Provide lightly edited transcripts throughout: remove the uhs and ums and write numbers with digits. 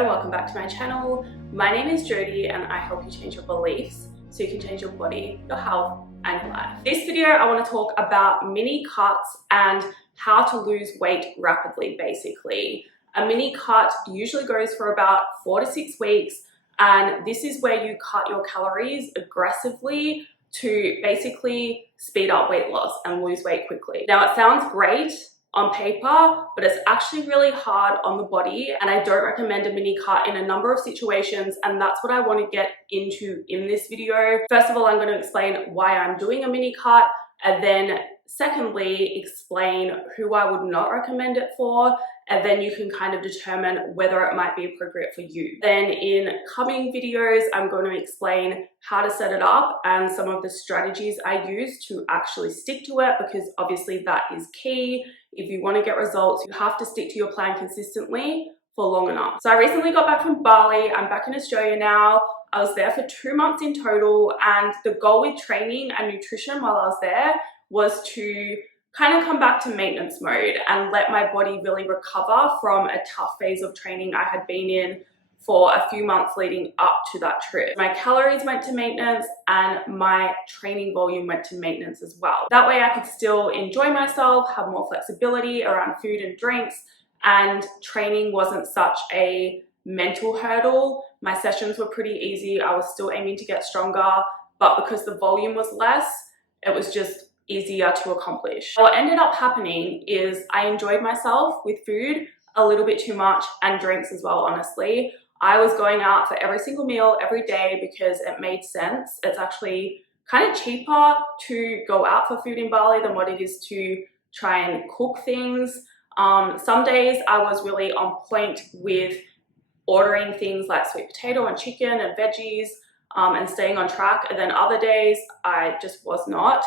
Hello, welcome back to my channel. My name is Jodie and I help you change your beliefs so you can change your body, your health and your life. This video I want to talk about mini cuts and how to lose weight rapidly basically. A mini cut usually goes for about 4 to 6 weeks, and this is where you cut your calories aggressively to basically speed up weight loss and lose weight quickly. Now it sounds great on paper, but it's actually really hard on the body, and I don't recommend a mini cut in a number of situations, and that's what I want to get into in this video. First of all, I'm going to explain why I'm doing a mini cut, and then secondly, explain who I would not recommend it for, and then you can kind of determine whether it might be appropriate for you. Then in coming videos, I'm going to explain how to set it up and some of the strategies I use to actually stick to it, because obviously that is key. If you want to get results, you have to stick to your plan consistently for long enough. So I recently got back from Bali. I'm back in Australia now. I was there for 2 months in total, and the goal with training and nutrition while I was there was to kind of come back to maintenance mode and let my body really recover from a tough phase of training I had been in for a few months leading up to that trip. My calories went to maintenance and my training volume went to maintenance as well. That way I could still enjoy myself, have more flexibility around food and drinks, and training wasn't such a mental hurdle. My sessions were pretty easy. I was still aiming to get stronger, but because the volume was less, it was just easier to accomplish. What ended up happening is I enjoyed myself with food a little bit too much, and drinks as well, honestly. I was going out for every single meal every day because it made sense. It's actually kind of cheaper to go out for food in Bali than what it is to try and cook things. Some days I was really on point with ordering things like sweet potato and chicken and veggies and staying on track, and then other days I just was not.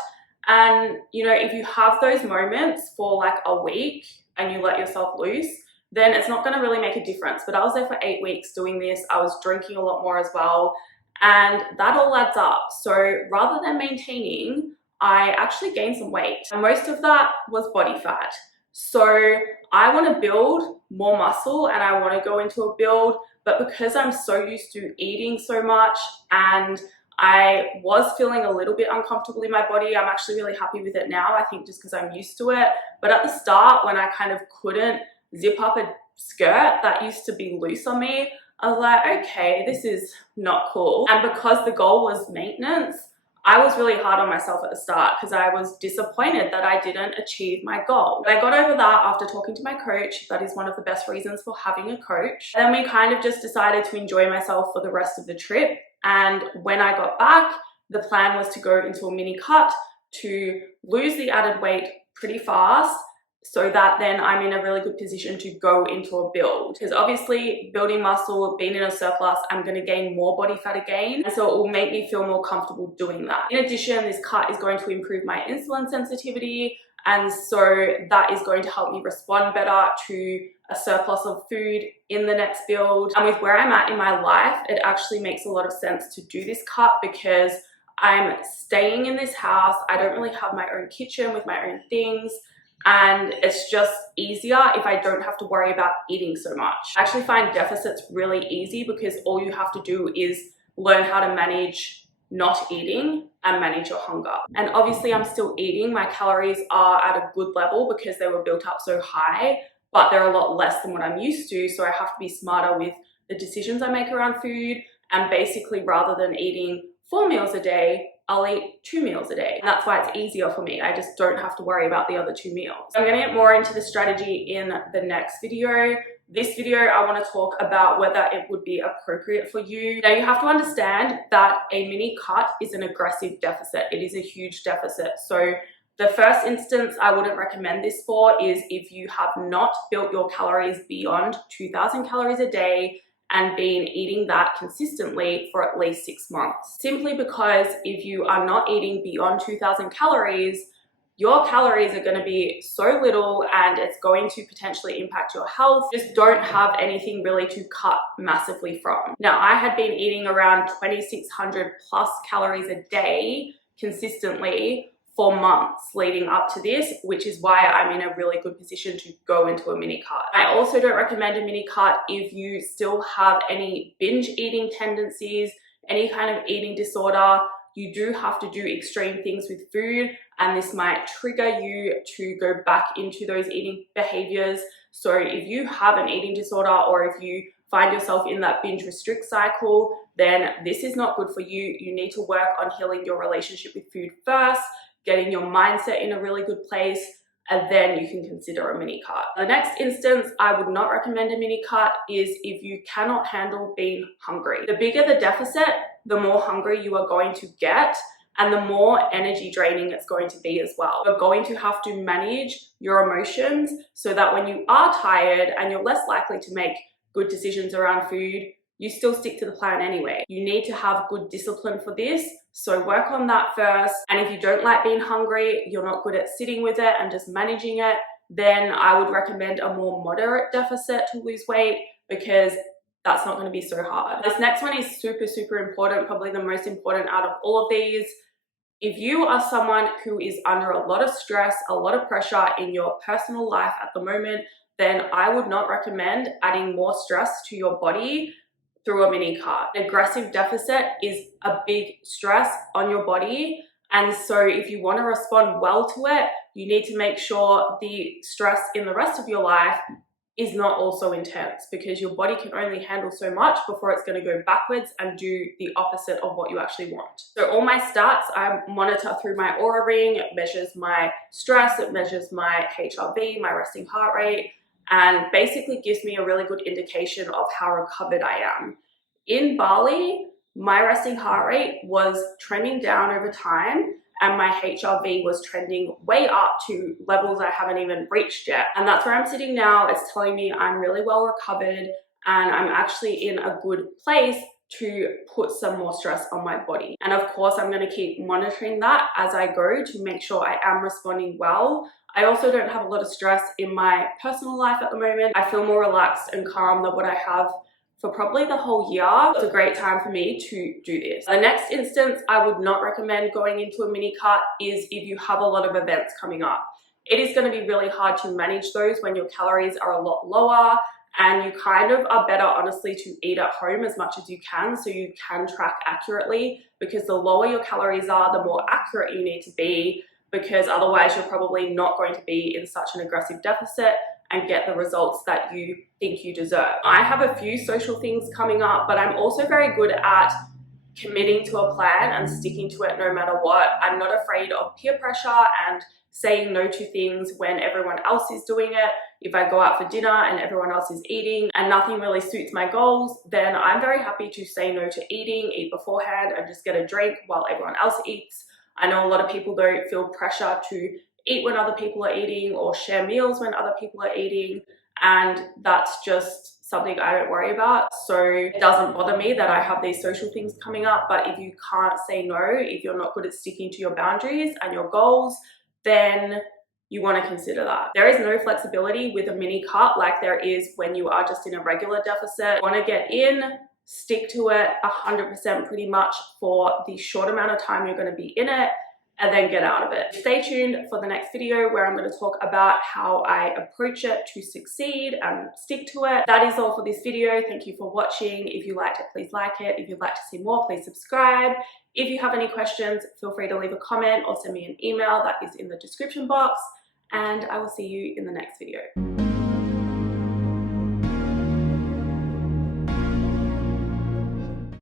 And you know, if you have those moments for like a week and you let yourself loose, then it's not going to really make a difference. But I was there for 8 weeks doing this. I was drinking a lot more as well, and that all adds up. So rather than maintaining, I actually gained some weight, and most of that was body fat. So I want to build more muscle and I want to go into a build, but because I'm so used to eating so much and I was feeling a little bit uncomfortable in my body, I'm actually really happy with it now, I think just because I'm used to it. But at the start, when I kind of couldn't zip up a skirt that used to be loose on me, I was like, okay, this is not cool. And because the goal was maintenance, I was really hard on myself at the start because I was disappointed that I didn't achieve my goal. But I got over that after talking to my coach. That is one of the best reasons for having a coach. Then we kind of just decided to enjoy myself for the rest of the trip. And when I got back, the plan was to go into a mini cut to lose the added weight pretty fast, so that then I'm in a really good position to go into a build. Because obviously building muscle, being in a surplus, I'm going to gain more body fat again, and so it will make me feel more comfortable doing that. In addition, this cut is going to improve my insulin sensitivity, and so that is going to help me respond better to a surplus of food in the next build. And with where I'm at in my life, it actually makes a lot of sense to do this cut because I'm staying in this house. I don't really have my own kitchen with my own things, and it's just easier if I don't have to worry about eating so much. I actually find deficits really easy because all you have to do is learn how to manage not eating and manage your hunger. And obviously I'm still eating. My calories are at a good level because they were built up so high, but they're a lot less than what I'm used to. So I have to be smarter with the decisions I make around food, and basically rather than eating 4 meals a day, I'll eat 2 meals a day. And that's why it's easier for me. I just don't have to worry about the other 2 meals. I'm gonna get more into the strategy in the next video. This video, I want to talk about whether it would be appropriate for you. Now, you have to understand that a mini cut is an aggressive deficit. It is a huge deficit. So the first instance I wouldn't recommend this for is if you have not built your calories beyond 2,000 calories a day and been eating that consistently for at least 6 months. Simply because if you are not eating beyond 2,000 calories, your calories are going to be so little and it's going to potentially impact your health. Just don't have anything really to cut massively from. Now, I had been eating around 2,600 plus calories a day consistently for months leading up to this, which is why I'm in a really good position to go into a mini cut. I also don't recommend a mini cut if you still have any binge eating tendencies, any kind of eating disorder. You do have to do extreme things with food, and this might trigger you to go back into those eating behaviors. So if you have an eating disorder, or if you find yourself in that binge restrict cycle, then this is not good for you. You need to work on healing your relationship with food first, getting your mindset in a really good place, and then you can consider a mini cut. The next instance I would not recommend a mini cut is if you cannot handle being hungry. The bigger the deficit, the more hungry you are going to get, and the more energy draining it's going to be as well. You're going to have to manage your emotions so that when you are tired and you're less likely to make good decisions around food, you still stick to the plan anyway. You need to have good discipline for this, so work on that first. And if you don't like being hungry, you're not good at sitting with it and just managing it, then I would recommend a more moderate deficit to lose weight, because that's not going to be so hard. This next one is super, super important, probably the most important out of all of these. If you are someone who is under a lot of stress, a lot of pressure in your personal life at the moment, then I would not recommend adding more stress to your body through a mini cut. An aggressive deficit is a big stress on your body, and so if you want to respond well to it, you need to make sure the stress in the rest of your life is not also intense, because your body can only handle so much before it's going to go backwards and do the opposite of what you actually want. So all my stats I monitor through my Aura Ring. It measures my stress, it measures my HRV, my resting heart rate, and basically gives me a really good indication of how recovered I am. In Bali, my resting heart rate was trending down over time, and my HRV was trending way up to levels I haven't even reached yet. And that's where I'm sitting now. It's telling me I'm really well recovered, and I'm actually in a good place to put some more stress on my body. And of course, I'm going to keep monitoring that as I go to make sure I am responding well. I also don't have a lot of stress in my personal life at the moment. I feel more relaxed and calm than what I have for probably the whole year. It's a great time for me to do this. The next instance I would not recommend going into a mini cut is if you have a lot of events coming up. It is going to be really hard to manage those when your calories are a lot lower, and you kind of are better, honestly, to eat at home as much as you can so you can track accurately, because the lower your calories are, the more accurate you need to be, because otherwise you're probably not going to be in such an aggressive deficit and get the results that you think you deserve. I have a few social things coming up, but I'm also very good at committing to a plan and sticking to it no matter what. I'm not afraid of peer pressure and saying no to things when everyone else is doing it. If I go out for dinner and everyone else is eating and nothing really suits my goals, then I'm very happy to say no to eating, eat beforehand, and just get a drink while everyone else eats. I know a lot of people don't feel pressure to eat when other people are eating or share meals when other people are eating, and that's just something I don't worry about. So it doesn't bother me that I have these social things coming up. But if you can't say no, if you're not good at sticking to your boundaries and your goals, then you want to consider that. There is no flexibility with a mini cut like there is when you are just in a regular deficit. You want to get in, stick to it 100% pretty much for the short amount of time you're going to be in it, and then get out of it. Stay tuned for the next video where I'm going to talk about how I approach it to succeed and stick to it. That is all for this video. Thank you for watching. If you liked it, please like it. If you'd like to see more, please subscribe. If you have any questions, feel free to leave a comment or send me an email that is in the description box, and I will see you in the next video.